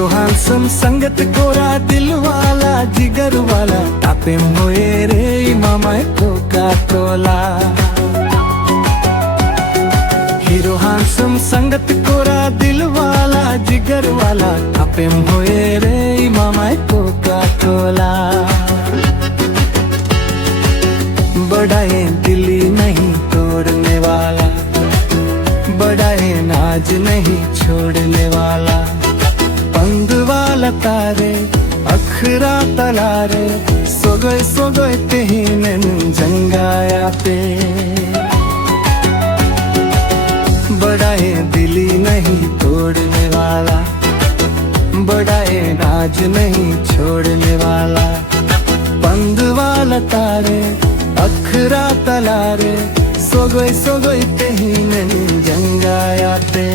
Hero handsome संगत कोरा दिल वाला जिगर वाला तापे मोए रे मामाय कोका कोला हीरो हैंडसम संगत कोरा दिल वाला जिगर वाला तापे मोए रे मामाय कोका कोला बड़ा ये दिली नहीं तोड़ने वाला बड़ा ये नाज नहीं छोड़ने वाला पंद वाला तारे अखरा तलारे सोगोय तेहिनन जंगाया पे बड़ा ये दिली नहीं तोड़ने वाला बड़ा ये नाज नहीं छोड़ने वाला पंद वाला तारे अखरा तलारे सोगोय तेहिनन जंगाया पे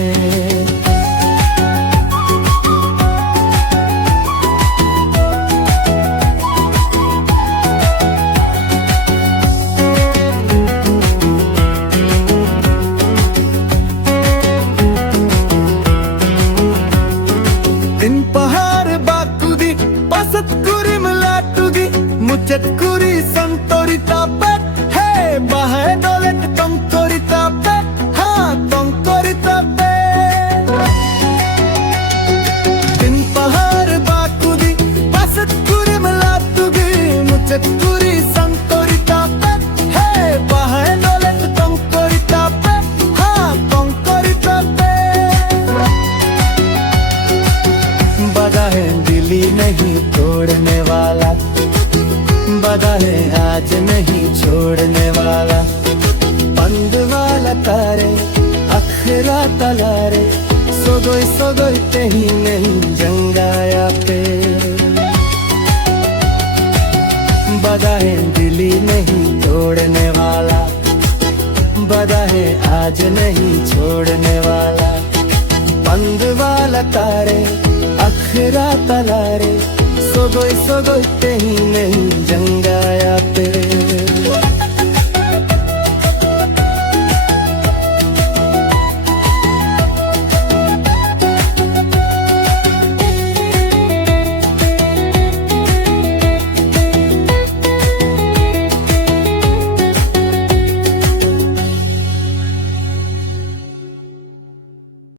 दिन पहाड़ बाकुदी पसत कुरी मलाटुदी मुचत कुरी संतोरिता पेट है बाहे दौलत तुम कोरिता पेट हाँ तुम कोरिता पेट दिन पहाड़ बाकुदी पसत कुरी मलाटुदी मुचत कुरी संतोरिता पेट है बाहे दौलत तुम कोरिता पेट हाँ तुम कोरिता पेट बड़ा है दिली नहीं तोड़ने वाला बड़ा है आज नहीं छोड़ने वाला पंद वाला तारे अखरा तलारे सोगोय तेहिनन जंगाया पे बड़ा है दिली नहीं तोड़ने वाला बड़ा है आज नहीं छोड़ने वाला पंद वाला तारे अखरा तलारे सोगोय तेहिनन जंगाया पे।